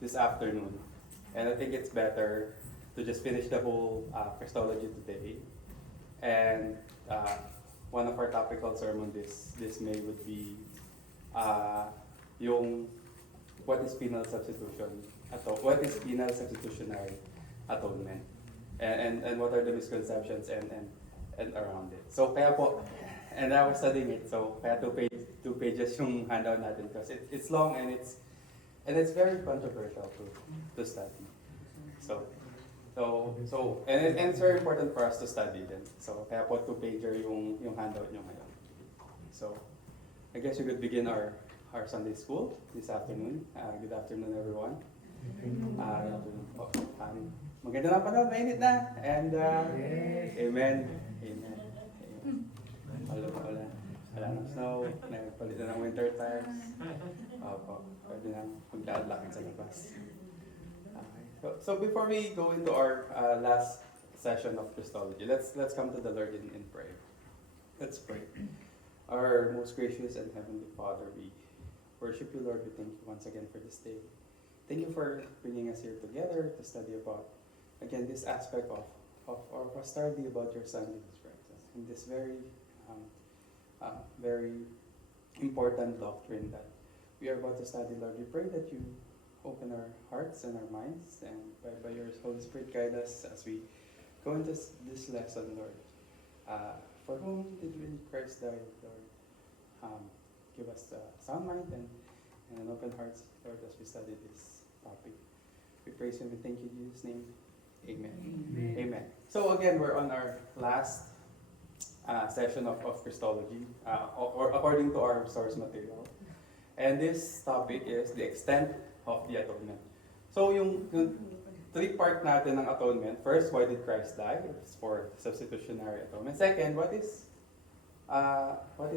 this afternoon. And I think it's better to just finish the whole Christology today. And one of our topical sermon this May would be yung what is penal substitution, what is penal substitutionary atonement, and what are the misconceptions and around it. So kaya po, and I was studying it, so kaya two pages yung handout natin because it's long and it's very controversial to study. And it's very important for us to study then. So kaya po 2-pager yung handout nyo ngayon. So I guess we could begin our Sunday school this afternoon. Good afternoon, everyone. Good afternoon po. Maganda na panahon, mainit na. And amen. Amen. Wala ng snow, nagpalit na ng winter tires. Opo, pwede na maglalakad sa labas. Okay. So before we go into our last session of Christology, let's come to the Lord in prayer. Let's pray. Our most gracious and heavenly Father, we worship you, Lord. We thank you once again for this day. Thank you for bringing us here together to study about, again, this aspect of a study about your Son, Jesus Christ. In this very important doctrine that we are about to study, Lord, we pray that you open our hearts and our minds, and by your Holy Spirit guide us as we go into this lesson, Lord. For whom did really Christ die, Lord? Give us a sound mind and an open heart, Lord, as we study this topic. We praise and we thank you in Jesus' name. Amen. Amen. Amen. So again, we're on our last session of Christology, or according to our source material. And this topic is the extent of the atonement. So yung 3-part natin ng atonement. First, why did Christ die? It's for substitutionary atonement. Second, what is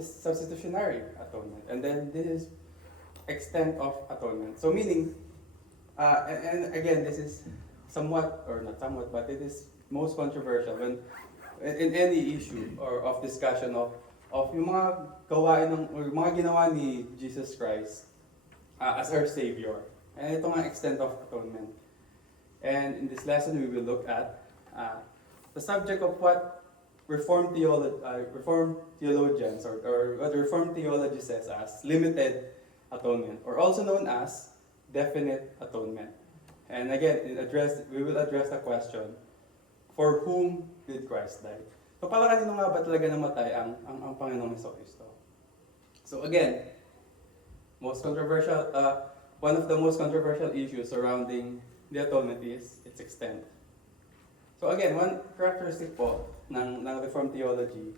substitutionary atonement? And then this is extent of atonement. So meaning, and again, this is somewhat, or not somewhat, but it is most controversial when in any issue or of discussion of yung mga gawain or yung mga ginawa ni Jesus Christ as our Savior. And ito nga extent of atonement. And in this lesson, we will look at the subject of what Reformed theologians or what Reformed theology says as limited atonement, or also known as definite atonement. And again, we will address the question, for whom did Christ die? So para kanino nga ba talaga namatay ang Panginoong Jesucristo? So again, one of the most controversial issues surrounding the atonement is its extent. So again, one characteristic po ng Reformed theology,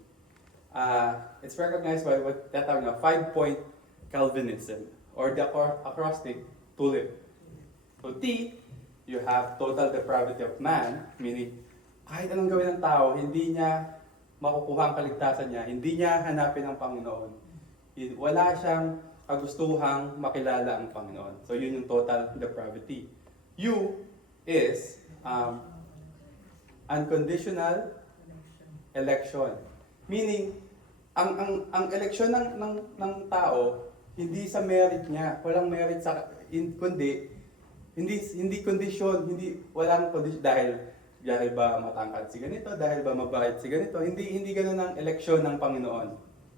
it's recognized by what tatawag na 5-point Calvinism, or the acrostic TULIP. So T, you have total depravity of man, meaning kahit anong gawin ng tao, hindi niya makukuha ang kaligtasan niya, hindi niya hanapin ang Panginoon. Wala siyang kagustuhang makilala ang Panginoon. So yun yung total depravity. U is unconditional election. Meaning, ang eleksyon ng tao, hindi sa merit niya, walang merit kundi hindi kondisyon, walang kondisyon dahil ba matangkad si ganito, dahil ba mabait si ganito, hindi ganoon ang eleksyon ng Panginoon.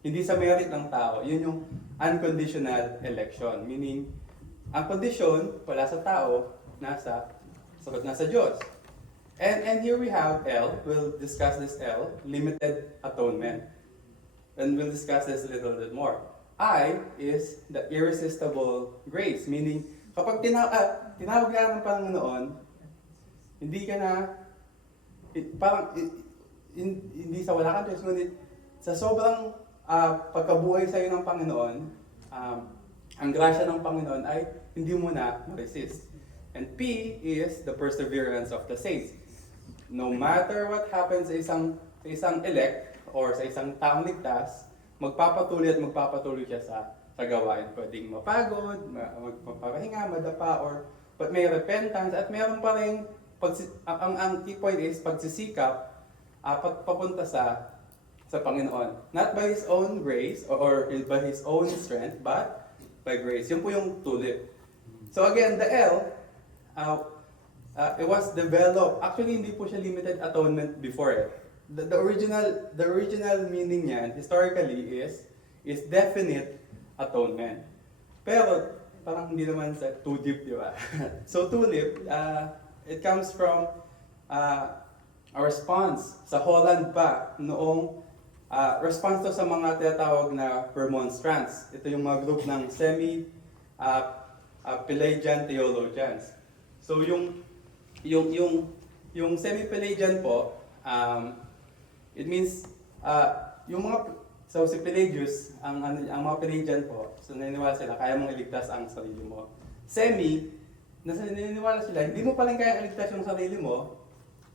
Hindi sa merit ng tao, yun yung unconditional election. Meaning, ang kondisyon wala sa tao, nasa Diyos. And here we have L, we'll discuss this L, limited atonement. And we'll discuss this a little bit more. I is the irresistible grace, meaning kapag tinawag ka ng Panginoon, hindi ka na, parang hindi sa wala kang choice, ngunit sa sobrang pagkabuhay sa iyo ng Panginoon, ang grasya ng Panginoon ay hindi mo na ma-resist. And P is the perseverance of the saints. No matter what happens sa isang elect or sa isang taong ligtas, magpapatuloy siya sa gawain. Pwedeng mapagod, magpapahinga, madapa, but may repentance at mayroon pa rin, ang key point is pagsisikap papunta sa Panginoon. Not by His own grace or by His own strength, but by grace. Yun po yung tulip. So again, the L, it was developed. Actually, hindi po siya limited atonement before eh. The original meaning niyan historically is definite atonement. Pero parang hindi naman sa too deep, di ba? So too deep, it comes from a response sa Holland pa noong response to sa mga tinatawag na Remonstrants. Ito yung mga group ng semi-Pelagian theologians. So yung semi-Pelagian po, it means yung mga so si Pelagius, ang mga Pelagian po, so naniniwala sila kaya mong iligtas ang sarili mo. Semi, naniniwala sila hindi mo palang kaya iligtas yung sarili mo.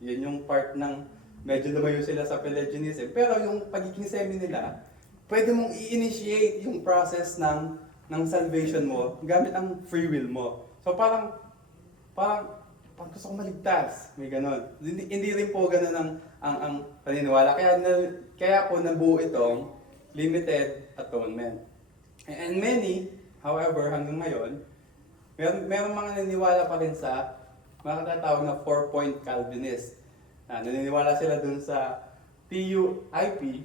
Yun yung part ng medyo lumayo sila sa Pelagianism. Pero yung pagiging semi nila, pwede mong i-initiate yung process ng salvation mo gamit ang free will mo. So parang gusto ko maligtas, may ganon. Hindi rin po ganon ang paniniwala. Kaya po nabuo itong limited atonement. And many, however, hanggang ngayon, meron mga naniniwala pa rin sa mga katatawag na 4-point Calvinist. Naniniwala sila dun sa PUIP,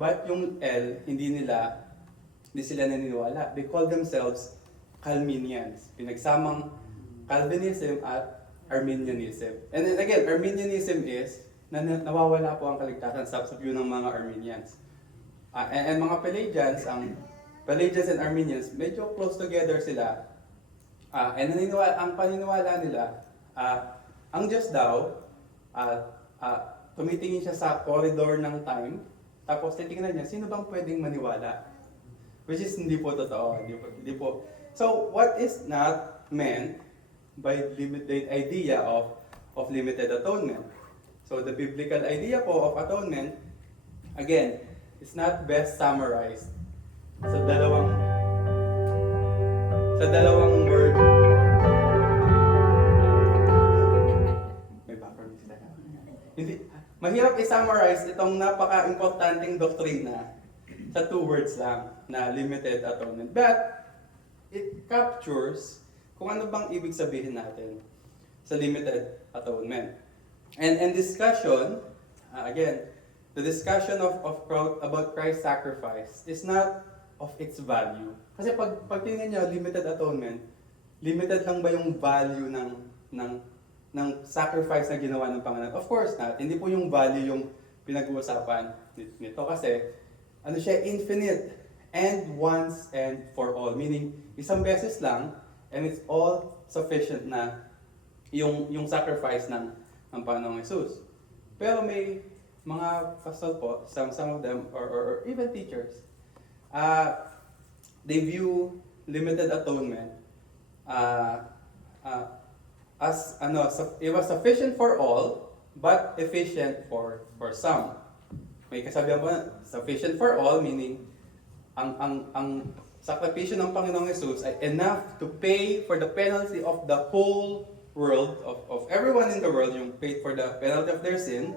but yung L, hindi sila naniniwala. They call themselves Calminians. Pinagsamang Calvinism at Arminianism. And then again, Arminianism is nawawala po ang kaligtasan sa view ng mga Arminians. And mga Pelagians, ang Pelagians and Arminians, medyo close together sila. And ang paniniwala nila, ang Diyos daw, tumitingin siya sa corridor ng time, tapos titingnan niya, sino bang pwedeng maniwala? Which is hindi po totoo. Hindi po. So, what is not meant by the idea of limited atonement? So, the biblical idea po of atonement, again, is not best summarized sa dalawang word. May background sila. Hindi, mahirap i-summarize itong napaka-importanting doktrina sa 2 words lang na limited atonement. But it captures kung ano bang ibig sabihin natin sa limited atonement. And discussion, again, the discussion about Christ's sacrifice is not of its value. Kasi pag tingnan nyo, limited atonement, limited lang ba yung value ng sacrifice na ginawa ng Panginoon? Of course not. Hindi po yung value yung pinag-uusapan nito kasi ano siya, infinite and once and for all. Meaning, isang beses lang and it's all sufficient na yung sacrifice ng Panginoong Jesus. Pero may mga pastor po, some of them, or even teachers, they view limited atonement as it was sufficient for all, but efficient for some. May kasabihan po na, sufficient for all, meaning ang sakripisyo ng Panginoong Jesus ay enough to pay for the penalty of the whole world, of everyone in the world, yung paid for the penalty of their sin,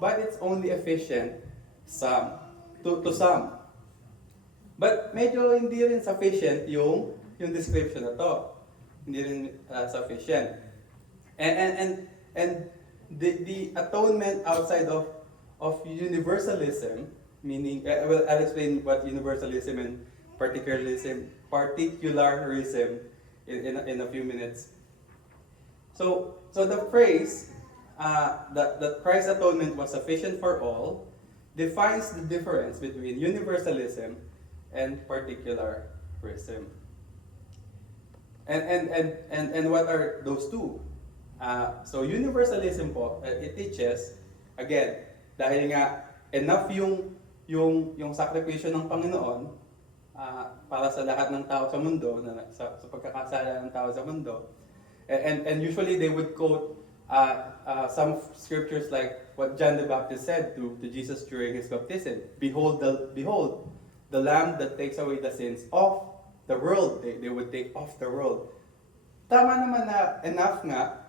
but it's only efficient to some. But medyo hindi rin sufficient yung description na to. Hindi rin sufficient. And the atonement outside of universalism, meaning I'll explain what universalism and particularism in a few minutes. So the phrase that Christ's atonement was sufficient for all defines the difference between universalism and particularism. And what are those two? So universalism po, it teaches, again, dahil nga enough yung sakripisyo ng Panginoon para sa lahat ng tao sa mundo, sa pagkakasala ng tao sa mundo. And usually they would quote some scriptures like what John the Baptist said to Jesus during his baptism. Behold the Lamb that takes away the sins of the world. They would take off the world. Tama naman na enough nga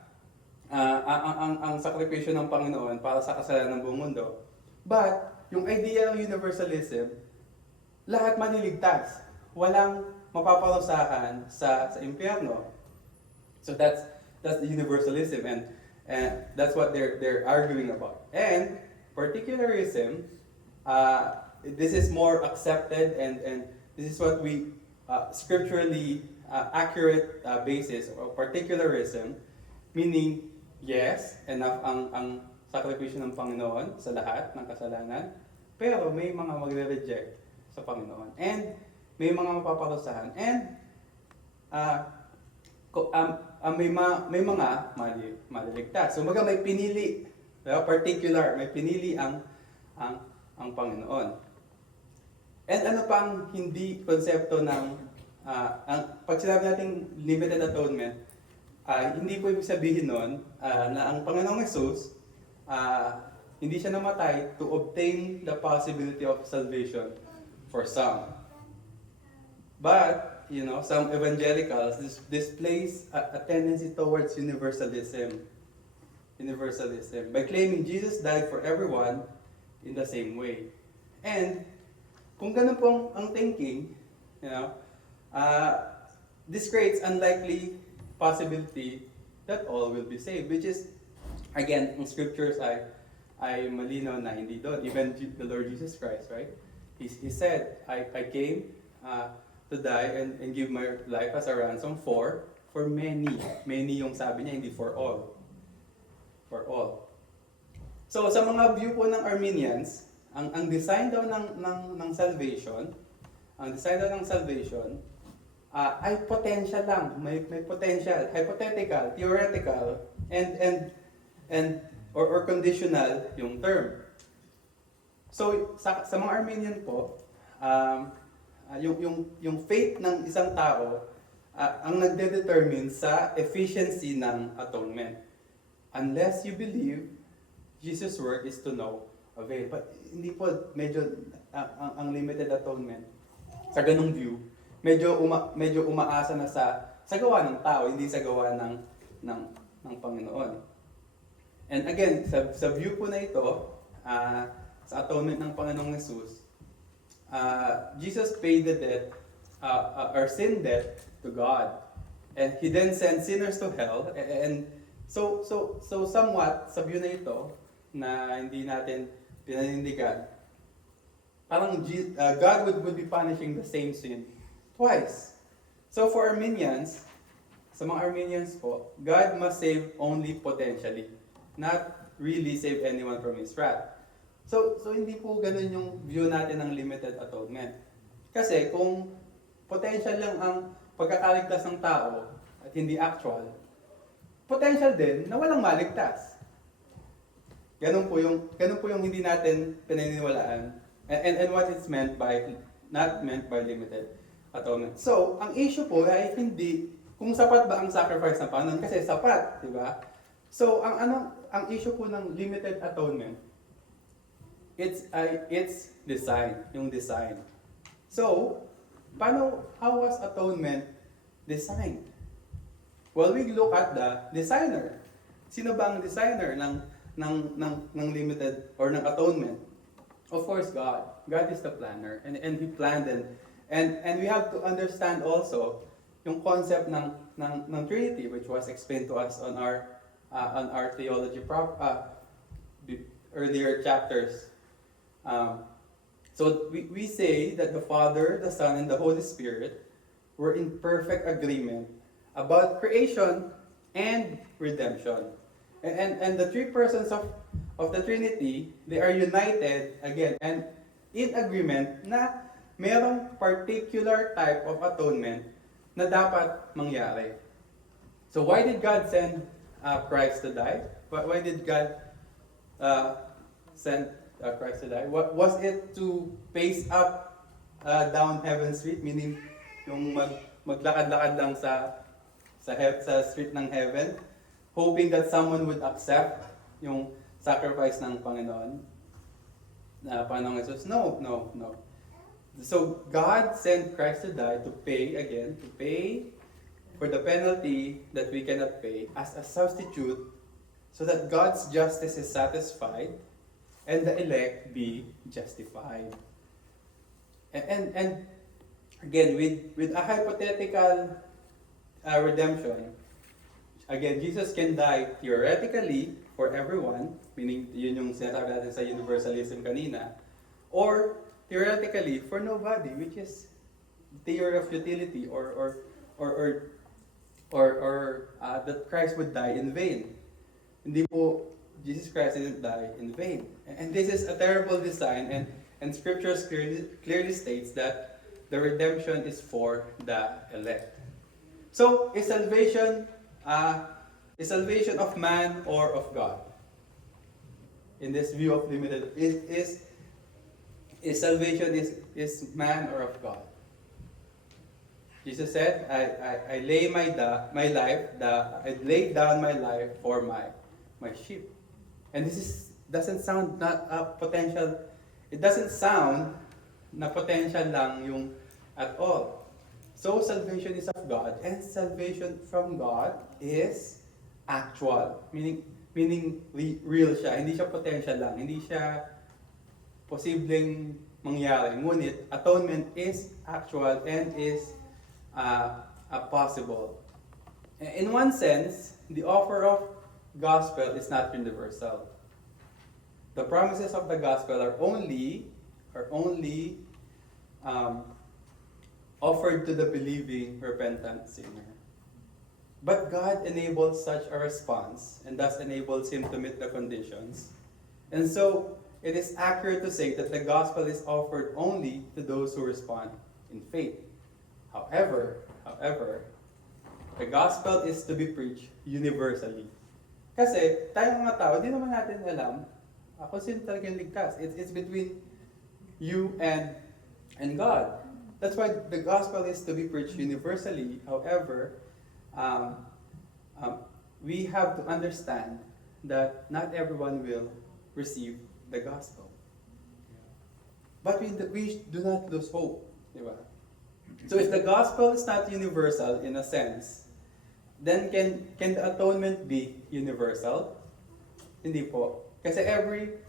ang sakripisyo ng Panginoon para sa kasalanan ng buong mundo. But yung idea ng universalism, lahat maniligtas. Walang mapaparusahan sa impyerno. So That's the universalism, and that's what they're arguing about. And particularism, this is more accepted, and this is what we scripturally accurate basis of particularism, meaning yes, enough ang sakripisyo ng Panginoon sa lahat ng kasalanan, pero may mga magre-reject sa Panginoon, and may mga mapaparusahan, and may mga maliligtas. So may pinili, particular, may pinili ang Panginoon. And ano pang hindi konsepto ng pag sinabi nating limited atonement, hindi po ibig sabihin nun na ang Panginoong Jesus hindi siya namatay to obtain the possibility of salvation for some. But some evangelicals displays a tendency towards universalism by claiming Jesus died for everyone in the same way. And kung ganun po ang thinking, this creates unlikely possibility that all will be saved, which is, again, in scriptures ay malinaw na hindi doon. Even the Lord Jesus Christ, right? He said, I came to die and give my life as a ransom for many. Many yung sabi niya, hindi for all. For all. So sa mga view po ng Arminians, ang design daw ng salvation, ay potential lang, may potential, hypothetical, theoretical, and or conditional yung term. So sa mga Arminian po, yung faith ng isang tao ang nagde-determine sa efficiency ng atonement. Unless you believe Jesus' work is to no avail. But hindi po medyo ang limited atonement sa ganung view, medyo umaasa na sa gawa ng tao, hindi sa gawa ng Panginoon. And again, sa view po na ito, sa atonement ng Panginoong Jesus, Jesus paid the debt, our sin debt to God. And He then sent sinners to hell. And so somewhat, sa view na ito, na hindi natin pinanindigan, parang God would be punishing the same sin twice. So for Arminians, sa mga Arminians po, God must save only potentially, not really save anyone from His wrath. So hindi po ganun yung view natin ng limited atonement. Kasi kung potential lang ang pagkakaligtas ng tao at hindi actual, potential din na walang maligtas. Ganun po yung hindi natin pinaniniwalaan. And what it's not meant by limited atonement. So, ang issue po ay hindi kung sapat ba ang sacrifice ng Panginoon, kasi sapat, di ba? So, ang issue po ng limited atonement, it's design, yung design. So, how was atonement designed? Well, we look at the designer. Sino ba ang designer ng limited or ng atonement? Of course, God. God is the planner, and He planned and we have to understand also yung concept ng Trinity, which was explained to us on our theology earlier chapters. So we say that the Father, the Son, and the Holy Spirit were in perfect agreement about creation and redemption. And the three persons of the Trinity, they are united again and in agreement na mayroong particular type of atonement na dapat mangyari. So why did God send Christ to die? Why did God send Christ to die? Was it to pace up down Heaven Street, meaning yung maglakad-lakad lang sa street ng heaven, hoping that someone would accept yung sacrifice ng Panginoon Jesus? No. So God sent Christ to die to pay for the penalty that we cannot pay as a substitute, so that God's justice is satisfied and the elect be justified. And again, with a hypothetical redemption, again, Jesus can die theoretically for everyone, meaning yun yung sinasabi natin sa universalism kanina, or theoretically for nobody, which is theory of utility, or that Christ would die in vain. Hindi po, Jesus Christ didn't die in vain. And this is a terrible design, and scriptures clearly states that the redemption is for the elect. So, is salvation of man or of God? In this view of limited, is salvation is man or of God? Jesus said, I lay my life, I lay down my life for my sheep. And this doesn't sound not a potential. It doesn't sound na potential lang yung at all. So salvation is of God, and salvation from God is actual, meaning real siya. Hindi siya potential lang, hindi siya posibleng mangyari. Ngunit atonement is actual and is possible. In one sense, the offer of gospel is not universal. The promises of the gospel are only offered to the believing, repentant sinner. But God enables such a response, and thus enables him to meet the conditions. And so, it is accurate to say that the gospel is offered only to those who respond in faith. However, the gospel is to be preached universally. Kasi, tayong mga tao, di naman natin alam kung sino talagang ligtas. It's between you and God. That's why the gospel is to be preached universally. However, we have to understand that not everyone will receive the gospel. But we do not lose hope. Diba? So if the gospel is not universal in a sense, then can the atonement be universal? Hindi po. Kasi every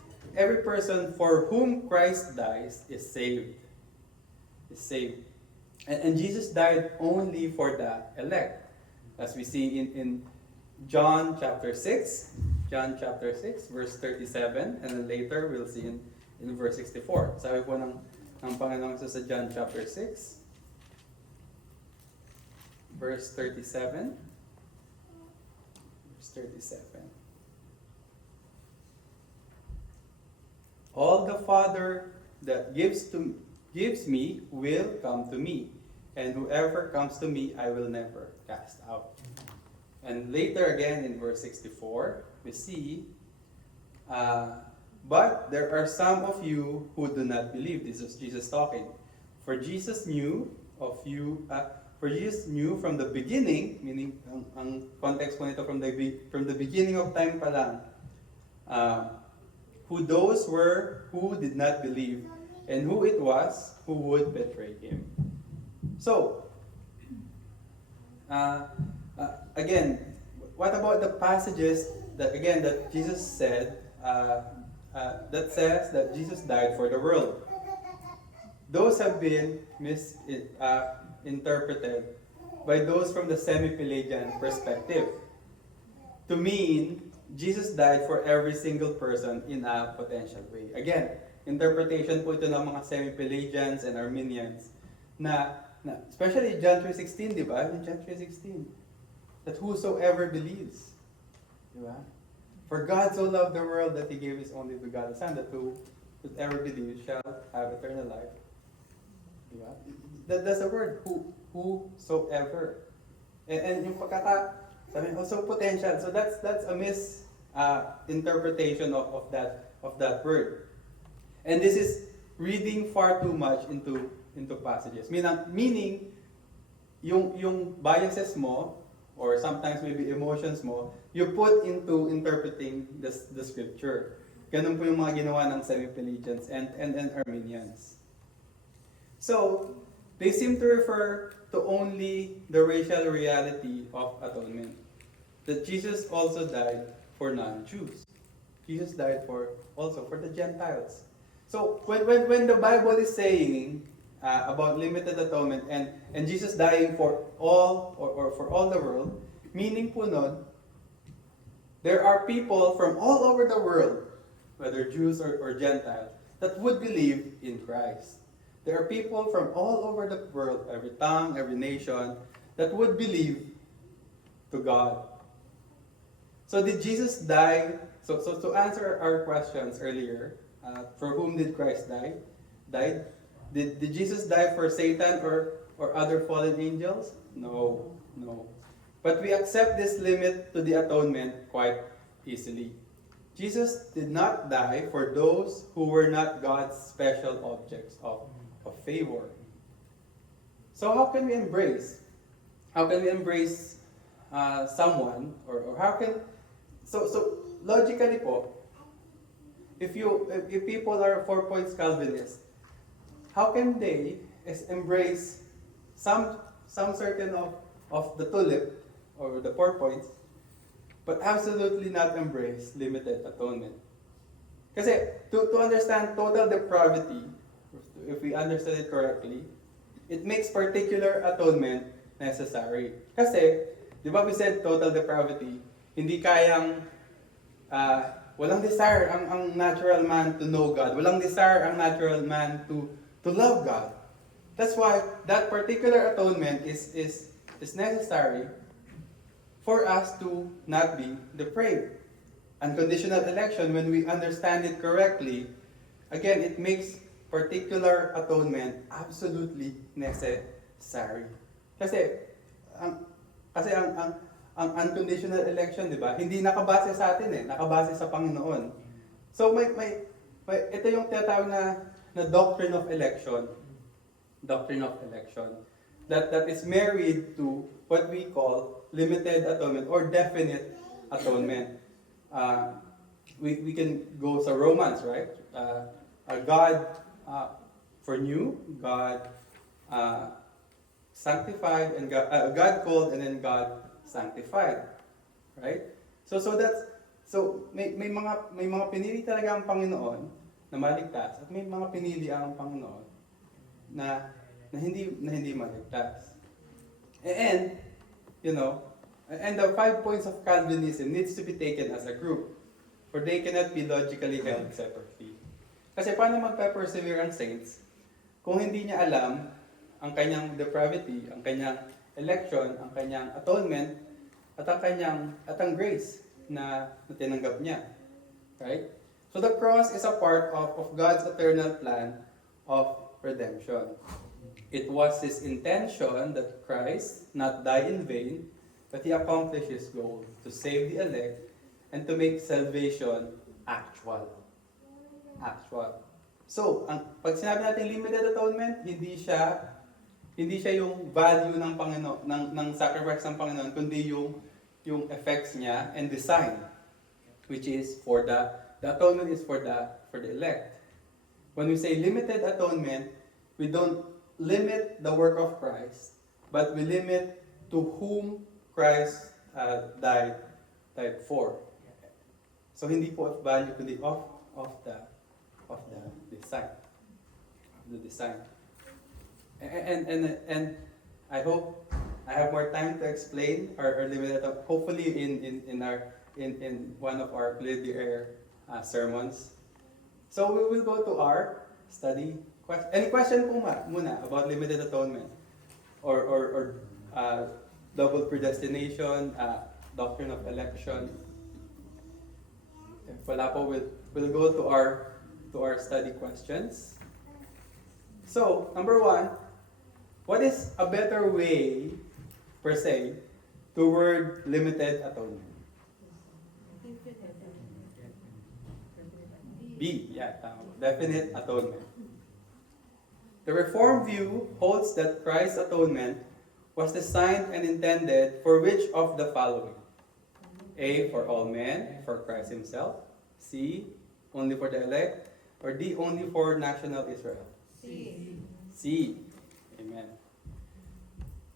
person for whom Christ dies is saved. And Jesus died only for the elect. As we see in John chapter 6, verse 37, and then later we'll see in verse 64. Sabi po ng Panginoon sa John chapter 6, verse 37. Verse 37. All the Father that gives me will come to me, and whoever comes to me I will never cast out. And later again in verse 64, we see, but there are some of you who do not believe. This is Jesus talking. For Jesus knew from the beginning, meaning ang context po nito from the beginning of time pa lang, who those were who did not believe, and who it was who would betray him. So, again, what about the passages that Jesus said that says that Jesus died for the world? Those have been misinterpreted by those from the semi-Pelagian perspective to mean Jesus died for every single person in a potential way. Again, interpretation po ito ng mga semi-Pelagians and Arminians na especially John 3:16, di ba? In John 3:16, that whosoever believes, di ba? For God so loved the world that He gave His only begotten Son, that whoever believes shall have eternal life. Di ba? That's the word, whosoever. And yung sabi, also potential. So that's a misinterpretation of that word. And this is reading far too much into passages. Meaning yung biases mo, or sometimes maybe emotions mo, you put into interpreting the scripture. Ganun po yung mga ginawa ng semi-Pelagians and Arminians. So, they seem to refer to only the racial reality of atonement. That Jesus also died for non-Jews. Jesus died also for the Gentiles. So when the Bible is saying about limited atonement and Jesus dying for all or for all the world, meaning po nun, There are people from all over the world, whether Jews or Gentiles, that would believe in Christ. There are people from all over the world, every tongue, every nation, that would believe to God. So did Jesus die? So to answer our questions earlier, for whom did Christ die? Died? Did Jesus die for Satan or other fallen angels? No, no. But we accept this limit to the atonement quite easily. Jesus did not die for those who were not God's special objects of favor. So how can we embrace? How can we embrace someone, or how can, so logically po, if people are 4 points Calvinist, how can they embrace some certain of the tulip or the 4 points, but absolutely not embrace limited atonement? Kasi to understand total depravity, if we understand it correctly, it makes particular atonement necessary. Kasi, di ba we said total depravity, hindi kayang, walang desire ang natural man to know God. Walang desire ang natural man to love God. That's why that particular atonement is necessary for us to not be depraved. Unconditional election, when we understand it correctly, again, it makes particular atonement absolutely necessary. Kasi ang unconditional election, di ba? Hindi nakabase sa atin nakabase sa Panginoon. So ito yung tinatawag na doctrine of election. Doctrine of election. That is married to what we call limited atonement or definite atonement. We can go sa Romans, right? God foreknew, God sanctified, and God called, and then God sanctified, right? So may mga pinili talaga ang Panginoon na maligtas, at may mga pinili ang Panginoon na hindi maligtas. And and the 5 points of Calvinism needs to be taken as a group, for they cannot be logically held separately. Kasi paano magpe-persevere ang saints kung hindi niya alam ang kanyang depravity, ang kanyang election, ang kanyang atonement, at ang grace na tinanggap niya. Right? So the cross is a part of God's eternal plan of redemption. It was His intention that Christ not die in vain, but He accomplished His goal to save the elect and to make salvation actual. So, pag sinabi natin limited atonement, hindi siya yung value ng Panginoon, ng sacrifice ng Panginoon, kundi yung effects niya and design, which is for the atonement is for the elect. When we say limited atonement, we don't limit the work of Christ, but we limit to whom Christ died for. So hindi po of value kundi of the design. And I hope I have more time to explain our limited, hopefully in one of our Clear the Air sermons. So we will go to our study. Any question po muna about limited atonement or double predestination, doctrine of election? If wala po, we'll go to our study questions. So, number 1, what is a better way, per se, toward limited atonement? B, definite atonement. The Reformed view holds that Christ's atonement was designed and intended for which of the following? A, for all men, for Christ Himself. C, only for the elect. Or D, only for national Israel? C. Amen.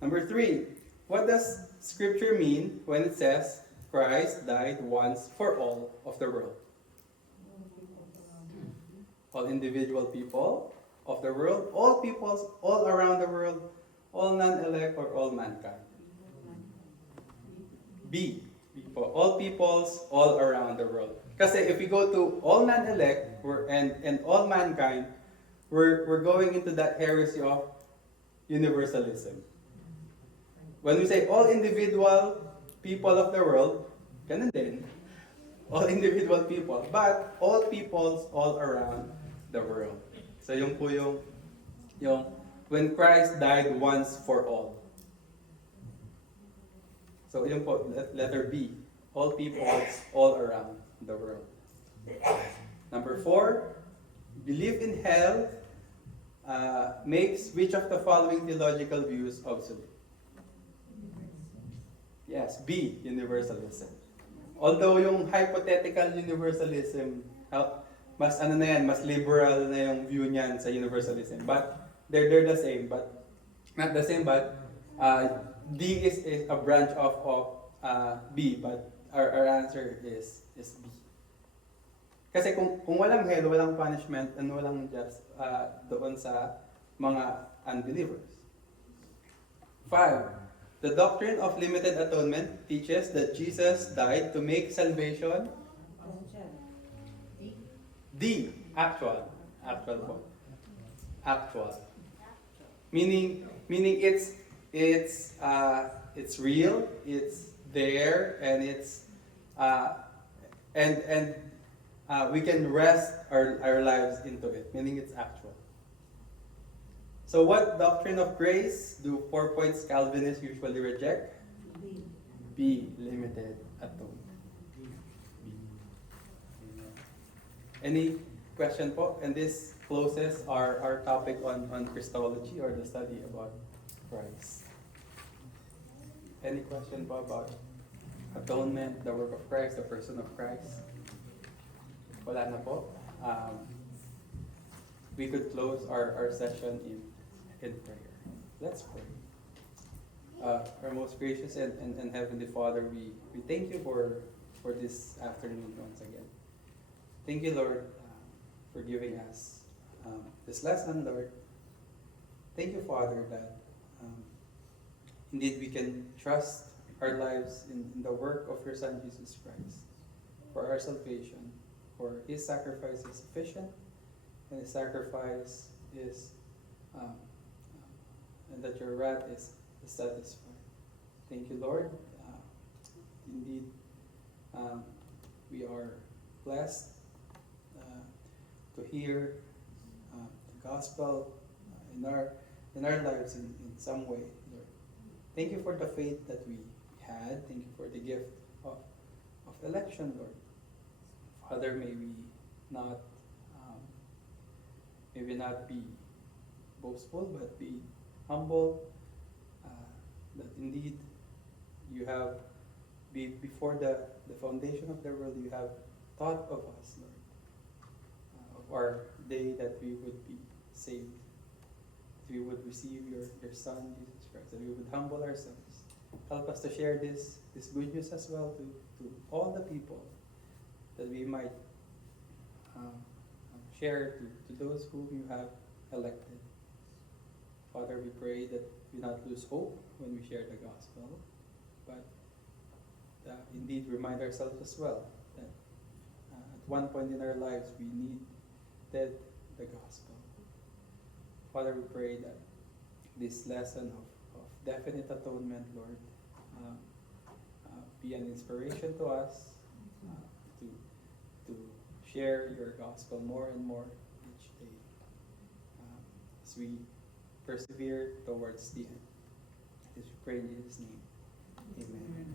Number 3, what does Scripture mean when it says Christ died once for all of the world? All individual people of the world, all peoples, all around the world, all non-elect, or all mankind? B po. all peoples all around the world. Kasi if we go to all non-elect and all mankind, we're going into that heresy of universalism. When we say all individual people of the world, ganun din. All individual people, but all peoples all around the world. So yung po yung when Christ died once for all. So yun po, letter B, all peoples all around the world. Number 4, belief in hell makes which of the following theological views obsolete? Yes, B, universalism. Although yung hypothetical universalism, mas ano na yan, mas liberal na yung view niyan sa universalism. But they're the same, but not the same, but D is a branch of B, but our answer is B. Kasi kung walang hell, walang punishment, and walang just doon sa mga unbelievers. 5. The doctrine of limited atonement teaches that Jesus died to make salvation. D. Actual. Actual po. Actual. Meaning it's real, it's there, and it's we can rest our lives into it. Meaning it's actual. So what doctrine of grace do 4 points Calvinists usually reject? B. Limited atonement. B. Any question po? And this closes our topic on Christology, or the study about Christ. Any question po about atonement, the work of Christ, the person of Christ? Wala na po. We could close our session in prayer. Let's pray. Our most gracious and Heavenly Father, we thank you for this afternoon once again. Thank you, Lord, for giving us this lesson, Lord. Thank you, Father, that indeed we can trust our lives in the work of your Son, Jesus Christ, for our salvation, for His sacrifice is sufficient, and His sacrifice is and that your wrath is satisfied. Thank you, Lord. Indeed, we are blessed to hear the gospel in our lives in some way, Lord. Thank you for the faith that we had. Thank you for the gift of election, Lord. Father, may we not be boastful, but be humble, that indeed you have, before the foundation of the world, you have thought of us, Lord, of our day that we would be saved, that we would receive your Son, Jesus Christ, that we would humble ourselves. Help us to share this good news as well to all the people, that we might share to those whom you have elected. Father, we pray that we not lose hope when we share the gospel, but indeed remind ourselves as well that at one point in our lives we needed the gospel. Father, we pray that this lesson of definite atonement, Lord, be an inspiration to us to share your gospel more and more each day as we persevere towards the end. As we pray in Jesus' name. Amen.